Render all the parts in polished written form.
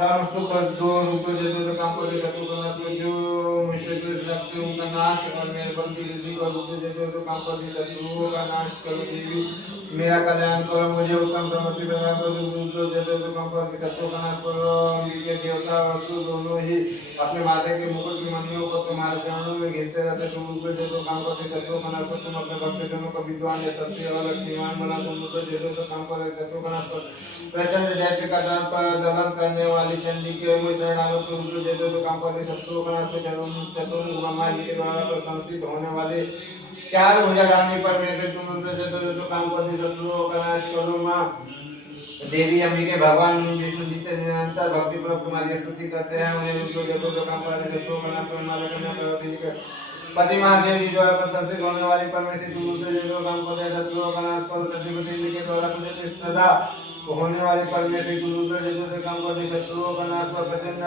राम सुख दो रूप जैसे काम को शत्रु का नाश जो मुझसे जो शत्रु का नाश और मेरे बंदी रिद्धि का रूप जैसे काम को शत्रुओं का नाश करो देवी मेरा कल्याण करो मुझे उत्तम समृद्धि प्रदान करो जो जैसे काम को शत्रु का नाश करो के देवता वस्तु दोनों ही अपने माथे के मुकुट की मणियों को तुम्हारे चरणों में घिसते रहते तुम रूप जैसे काम करते शत्रु का नाश करो तुम अपने भक्तजनों को विद्वान या सत्य और लक्ष्मीवान बना तुम रूप जैसे काम करते शत्रु का नाश करो प्रचंड दैत्य का दलन करने वाली चंडी के मुझ शरणागत रूप जैसे तो काम करते शत्रुओं का नाश चतुर्मुख ब्रह्मा जी के द्वारा प्रशंसित होने वाले चार भुजागामी परमेश्वर तुम जैसे तो काम करते शत्रुओं का नाश करो माँ देवी अंबिके भगवान विष्णु जी से निरंतर भक्ति पूर्वक तुम्हारी स्तुति करते हैं उन्हें विष्णु जैसे तो काम करते शत्रुओं का नाश करने पति महादेव जी द्वारा प्रशंसित होने वाली परमेश्वरी तुम जैसे काम करते शत्रुओं का नाश करो सतीपति जी के द्वारा पूजित सदा होने वाली परमेश्वरी गुरु जैसे काम करते शत्रुओं का नाश कर प्रचंड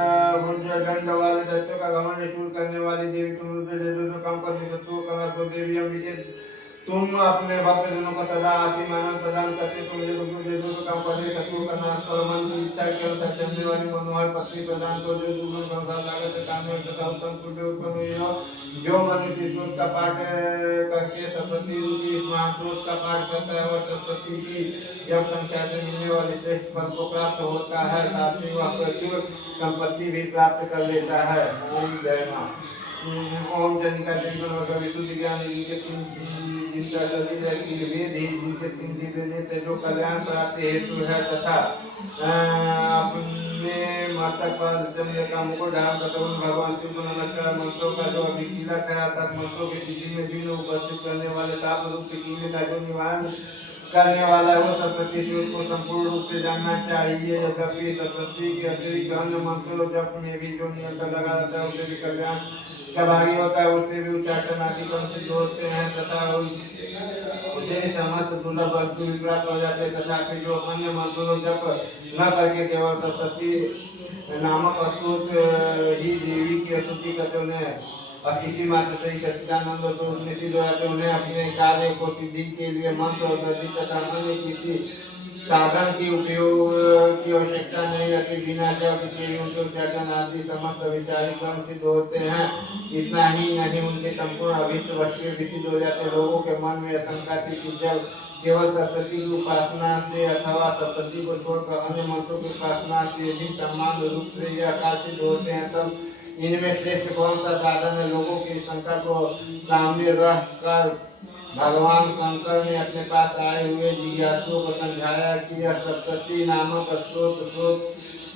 दंड वाले दैत्यों का घमंड शूर करने वाली देवी तुम जैसे काम करते शत्रुओं का नाश कर देवी अंबिके तुम अपने भक्तजनों को सदा आशीष मानव प्रदान करते तुम जैसे काम करते शत्रुओं का नाश करो मन की इच्छा के अनुसार चलने वाली मनोहर पत्नी प्रदान करो जो दुर्गम संसार सागर से काम में तथा उत्तम कुल उत्पन्न हुई हो जो मनुष्य स्रोत का पाठ करके सप्तती रूपी महास्रोत का पाठ करता है और सप्तती की जब संख्या से मिलने वाले श्रेष्ठ फल को प्राप्त होता है साथ ही वह प्रचुर संपत्ति भी प्राप्त कर लेता है। ओम जय मां। ओम चंडिका देवी विशुद्धि ज्ञान जिनके जिनका शरीर है कि वेद ही जिनके तीन दिव्य नेत्र जो कल्याण प्राप्ति हेतु है तथा अपने मस्तक पर चंद्र का मुकुट धारण करते हुए भगवान शिव को नमस्कार मंत्रों का जो अभी कीला करा था मंत्रों की सिद्धि में विघ्न उपस्थित करने वाले साप रूप के कीले का जो निवारण करने वाला है वो सरस्वती सूत्र को संपूर्ण रूप से जानना चाहिए यद्यपि सरस्वती के अतिरिक्त अन्य मंत्रों जप में भी जो नियंत्रण लगा रहता है उसे भी कल्याण का भागी होता है उससे भी उच्चाटन आदि कम सिद्ध होते हैं तथा उसे समस्त दुर्लभ वस्तु भी प्राप्त हो जाते हैं तथा फिर जो अन्य मंत्रों जप न करके केवल सरस्वती नामक स्तोत्र ही देवी की स्तुति करते उन्हें अस्तित्व मात्र से सच्चिदानंद स्वरूप में सिद्ध हो जाते उन्हें अपने कार्य को सिद्धि के लिए मंत्र और गति तथा अन्य किसी साधन की उपयोग की आवश्यकता नहीं रहती बिना जब के उनके उच्चाटन आदि समस्त विचारिक क्रम सिद्ध होते हैं। इतना ही नहीं उनके संपूर्ण अभीष्ट वस्तुएं भी सिद्ध हो जाते लोगों के मन में आशंका थी कि जब केवल सरस्वती की उपासना से अथवा सरस्वती को छोड़कर अन्य मंत्रों की उपासना से भी समान रूप से यह कार्य सिद्ध होते हैं तब इनमें श्रेष्ठ कौन सा साधन है। लोगों की शंका को सामने रख कर भगवान शंकर ने अपने पास आए हुए जिज्ञासुओं को समझाया कि यह सप्तती नामक स्रोत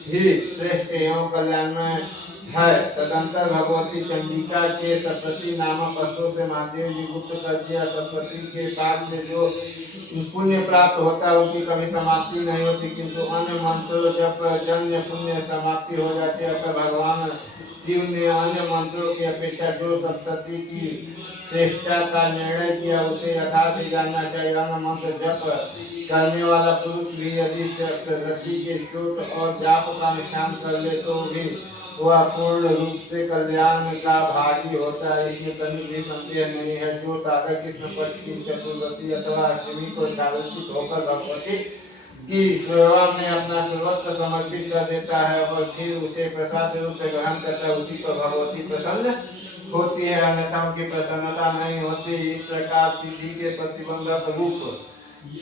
ही श्रेष्ठ एवं कल्याणमय है। तदंतर भगवती चंडिका के सप्तती नामक अस्त्रों से महादेव जी गुप्त कर दिया। सप्तती के पाठ में जो पुण्य प्राप्त होता है उसकी कभी समाप्ति नहीं होती किंतु अन्य मंत्रों जब जन्य पुण्य समाप्ति हो जाती है तब भगवान शिव ने अन्य मंत्रों की अपेक्षा जो सप्तती की श्रेष्ठता का निर्णय किया उसे यथार्थ ही जानना चाहिए। अन्य मंत्र जप करने वाला पुरुष भी यदि सप्तती के श्रोत और जाप का अनुष्ठान कर ले तो भी वह पूर्ण रूप से कल्याण का भागी होता है। इसमें कहीं भी संदेह नहीं है। जो साधक कृष्ण पक्ष की चतुर्दशी अथवा अष्टमी को जागृत होकर भगवती की सेवा में अपना सर्वस्व समर्पित कर देता है और फिर उसे प्रसाद रूप से ग्रहण करता है उसी पर भगवती प्रसन्न होती है अन्यथा उनकी प्रसन्नता नहीं होती। इस प्रकार सिद्धि के प्रतिबंधक रूप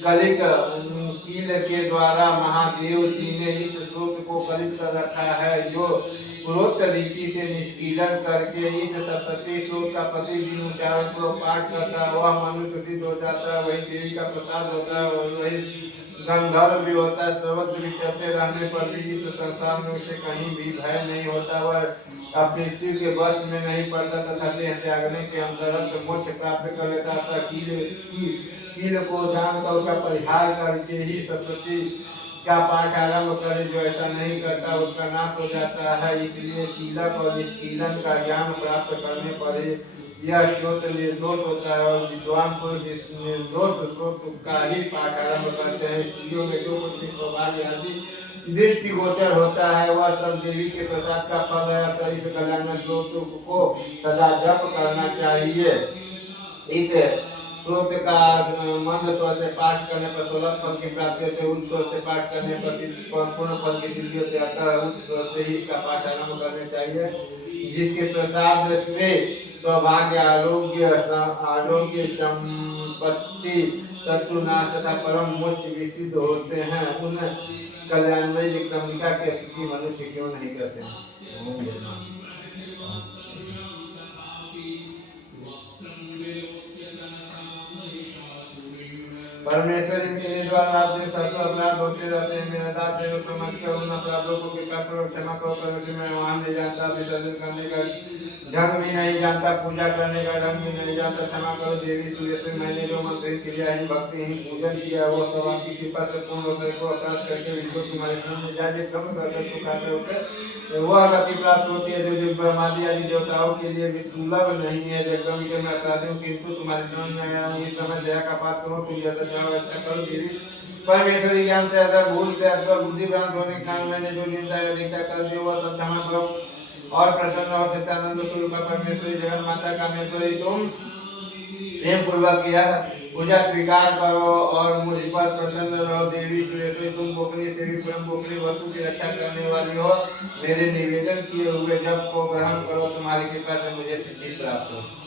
कलिक कील के द्वारा महादेव जी ने इस स्रोत को कलित कर रखा है जो पूर्वोक्त रीति से निष्कीलन करके इस सप्तती स्रोत का प्रतिदिन उच्चारण को पाठ करता है वह मनुष्य सिद्ध हो जाता है। वही देवी का प्रसाद होता है और वही गंधर्व भी होता है। सर्वत्र भी चलते रहने पर भी इस संसार में उसे कहीं भी भय नहीं होता। वह अपनी मृत्यु के वश में नहीं पड़ता तथा देह त्यागने के अंतर्गत मोक्ष प्राप्त कर लेता था। कील को जानकर उसका परिहार करके ही सप्तती का पाठ आरंभ करे। जो ऐसा नहीं करता उसका नाश हो जाता है। इसलिए कीलक और निष्कीलन का ज्ञान प्राप्त करने पर यह श्रोत निर्दोष होता है और विद्वान पुरुष इस निर्दोष श्रोत का ही पाठ आरंभ करते हैं। स्त्रियों में जो कुछ भी सौभाग्य आदि दृष्टि गोचर होता है वह सब देवी के प्रसाद का फल है। तो इस कल्याण स्रोत को सदा जप करना चाहिए। इस श्रोत का मंद स्वर से पाठ करने पर 16 फल की प्राप्ति होती है। उच्च स्वर से पाठ करने पर पूर्ण फल की सिद्धि होती है। अतः उच्च स्वर से ही इसका पाठ आरंभ करने चाहिए, जिसके प्रसाद से सौभाग्य, आरोग्य, संपत्ति, शत्रुनाश तथा परम मोक्ष विसिद्ध होते हैं। उन कल्याणमयी जगदम्बिका की स्तुति मनुष्य क्यों नहीं करते हैं। परमेश्वरी मेरे द्वारा आप दिन सातों अपराध होते रहते हैं। मेरा दास है, समझ कर उन अपराधों को कृपा करो, क्षमा करो। परमेश्वर मैं वहाँ नहीं जानता, विसर्जन करने का ढंग भी नहीं जानता, पूजा करने का ढंग भी नहीं जानता, क्षमा करो। देवी सूर्य, मैंने जो मंत्र क्रियाहीन भक्तिहीन पूजन किया वो सब आपकी कृपा से पूर्ण हो सके। को अपराध करके जिनको तुम्हारे सामने जाके कम कर पुकारते होते वह गति प्राप्त होती है जो ब्रह्मादि आदि देवताओं के लिए भी दुर्लभ नहीं है। जगदम्बिका मैं अपराधी हूँ, किंतु तुम्हारे सामने आया हूँ। इस समय दया का पात्र हूँ, तुम जैसा चाहो वैसा करो। देवी परमेश्वरी ज्ञान से अगर भूल से अथवा बुद्धि भ्रांत होने के कारण मैंने जो निंदा या अधिकता कर दी वह सब क्षमा करो और प्रसन्न और सत्यानंद स्वरूप परमेश्वरी जगत माता कामेश्वरी तुम प्रेम पूर्वक यह पूजा स्वीकार करो और मुझ पर प्रसन्न रहो। देवी सुरेश्वरी तुम गोपनीय से भी परम गोपनीय वस्तु की रक्षा करने वाली हो। मेरे निवेदन किए हुए जप को ग्रहण करो, तुम्हारी कृपा से मुझे सिद्धि प्राप्त हो।